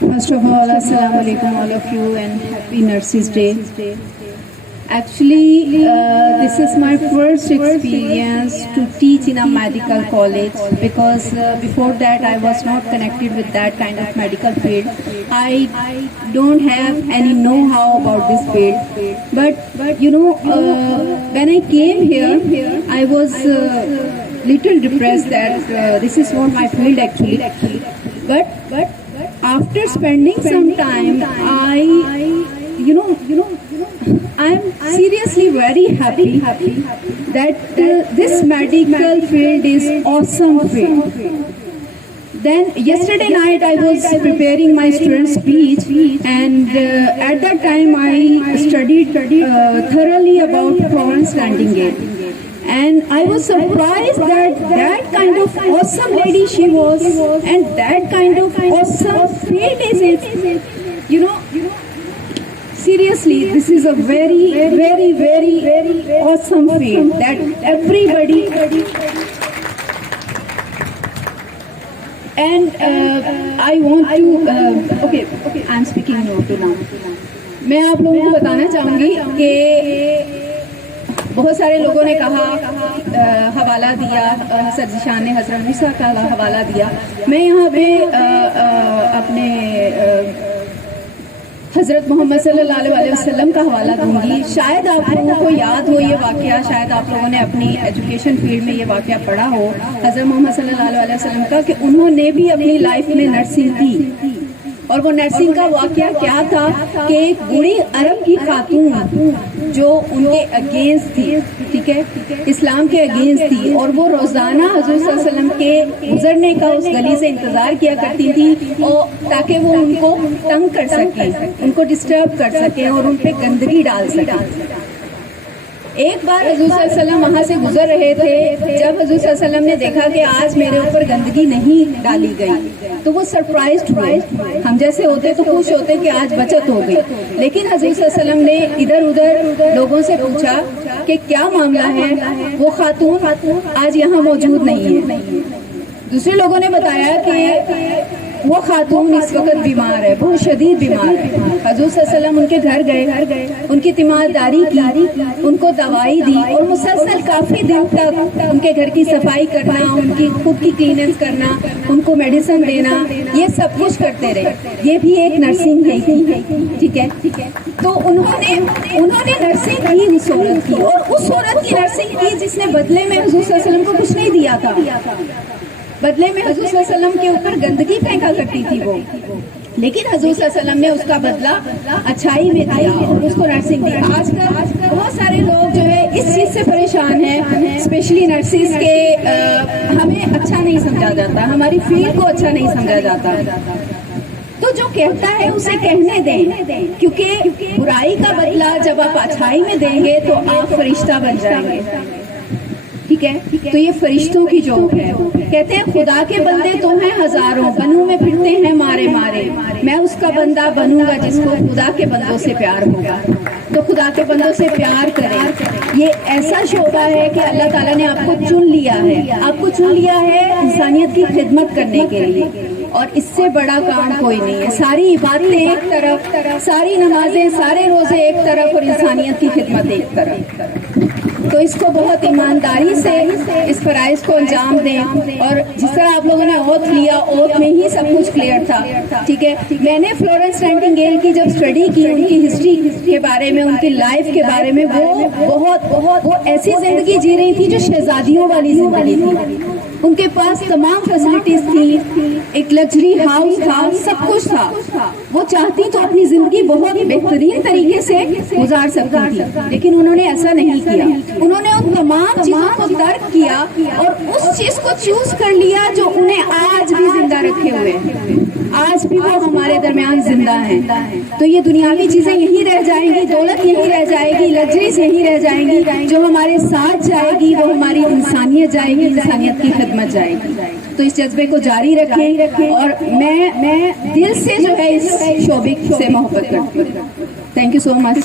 First of all, Assalamu alaikum all of you and happy Nurses Day. Actually, this is my first experience to teach in a medical college because before that I was not connected with that kind of medical field. I don't have any know-how about this field. But you know, when I came here, I was little depressed that this is not my field actually. But after spending some time, I'm seriously very happy that this medical field is awesome field. Then yesterday night I was preparing my student speech, and at that time I studied thoroughly about Florence Nightingale. And I was surprised that kind of awesome lady she was, and that kind of awesome field is it. Seriously, this is a very, very, very, very awesome field that everybody. And I want to. Okay, I'm speaking now. मैं आप लोगों को बताना चाहूँगी कि बहुत सारे लोगों ने कहा, हवाला दिया, हज़रत ज़ीशान ने हज़रत मूसा का हवाला दिया. मैं यहाँ पे अपने हज़रत मोहम्मद सल्लल्लाहु अलैहि वसल्लम का हवाला दूंगी. शायद आप लोगों को याद हो ये वाक़या, शायद आप लोगों ने अपनी एजुकेशन फील्ड में ये वाक़या पढ़ा हो हज़रत मोहम्मद सल्लल्लाहु अलैहि वसल्लम का, कि उन्होंने भी अपनी लाइफ में नर्सिंग की. और वो नर्सिंग का वाक़या क्या था कि एक बूढ़ी अरब की खातून जो उनके अगेंस्ट थी, ठीक है, इस्लाम के अगेंस्ट थी, और वो रोज़ाना हुज़ूर सल्लल्लाहु अलैहि वसल्लम के गुजरने का उस गली से इंतज़ार किया करती थी, और ताकि वो उनको तंग कर सकें, उनको डिस्टर्ब कर सकें और उन पर गंदगी डाल सकें. एक बार हुज़ूर सल्लल्लाहु अलैहि वसल्लम वहाँ से गुजर रहे थे. जब हुज़ूर सल्लल्लाहु अलैहि वसल्लम ने देखा कि आज मेरे ऊपर गंदगी नहीं डाली गई, तो वो सरप्राइज्ड हुए. हम जैसे होते तो खुश होते कि आज बचत हो गई, लेकिन हुज़ूर सल्लल्लाहु अलैहि वसल्लम ने इधर उधर लोगों से पूछा कि क्या मामला है, वो खातून आज यहाँ मौजूद नहीं है. दूसरे लोगों ने बताया कि वो खातून इस वक्त बीमार है, बहुत शदीद बीमार है. हुज़ूर सल्लल्लाहु अलैहि वसल्लम उनके घर गए, उनकी तीमारदारी की, उनको दवाई दी, और मुसलसल काफ़ी दिन तक उनके घर की सफाई करना, उनकी खुद की क्लीनेंस करना, उनको मेडिसिन देना, ये सब कुछ करते रहे. ये भी एक नर्सिंग है, ठीक है. तो उन्होंने नर्सिंग की उस औरत की, और उस औरत की नर्सिंग की जिसने बदले में हुज़ूर सल्लल्लाहु अलैहि वसल्लम को कुछ नहीं दिया था. बदले में हुज़ूर सल्लल्लाहु अलैहि वसल्लम के ऊपर गंदगी फेंका करती थी वो, लेकिन हुज़ूर सल्लल्लाहु अलैहि वसल्लम ने उसका बदला अच्छाई में दिया और उसको नर्सिंग दी. आजकल बहुत सारे लोग जो है इस चीज़ से परेशान हैं, स्पेशली नर्सिस के हमें अच्छा नहीं समझा जाता, हमारी फील्ड को अच्छा नहीं समझा जाता. तो जो कहता है उसे कहने दें, क्योंकि बुराई का बदला जब आप अच्छाई में देंगे तो आप फरिश्ता बन जाएंगे, ठीक है. तो ये फरिश्तों की जॉब है. कहते हैं खुदा के बंदे तो हैं हजारों, बनू में फिरते हैं मारे मारे, मैं उसका बंदा बनूंगा जिसको खुदा के बंदों से प्यार होगा. तो खुदा के बंदों से प्यार करें. ये ऐसा शोबा है कि अल्लाह ताला ने आपको चुन लिया है, आपको चुन लिया है इंसानियत की खिदमत करने के लिए, और इससे बड़ा काम कोई नहीं है. सारी इबादतें एक तरफ, सारी नमाजें, सारे रोजे एक तरफ, और इंसानियत की खिदमत एक तरफ. तो इसको बहुत ईमानदारी से इस फराइज को अंजाम दें. और जिस तरह आप लोगों ने ओथ लिया, ओथ में ही सब कुछ क्लियर था, ठीक है. मैंने फ्लोरेंस नाइटिंगेल की जब स्टडी की, उनकी हिस्ट्री के बारे में, उनकी लाइफ के बारे में, वो ऐसी जिंदगी जी रही थी जो शहजादियों वाली जिंदगी थी. उनके पास तमाम फैसिलिटीज थी, एक लग्जरी हाउस था, सब कुछ था. वो चाहती तो अपनी जिंदगी बहुत बेहतरीन तरीके से गुजार सकती थी, लेकिन उन्होंने ऐसा नहीं किया. उन्होंने उन तमाम चीजों को तर्क किया और उस चीज को चूज कर लिया जो उन्हें आज भी जिंदा रखे हुए हैं. आज भी वो हमारे दरमियान जिंदा हैं. तो ये दुनियावी चीजें यहीं रह जाएंगी, दौलत यहीं रह जाएगी, लग्जरीज यहीं रह जाएंगी. जो हमारे साथ जाएगी वो हमारी इंसानियत जाएगी, इंसानियत की खिदमत जाएगी. तो इस जज्बे को जारी रखें, और मैं दिल से जो है इस शोबे से मोहब्बत करती हूँ. Thank you so much.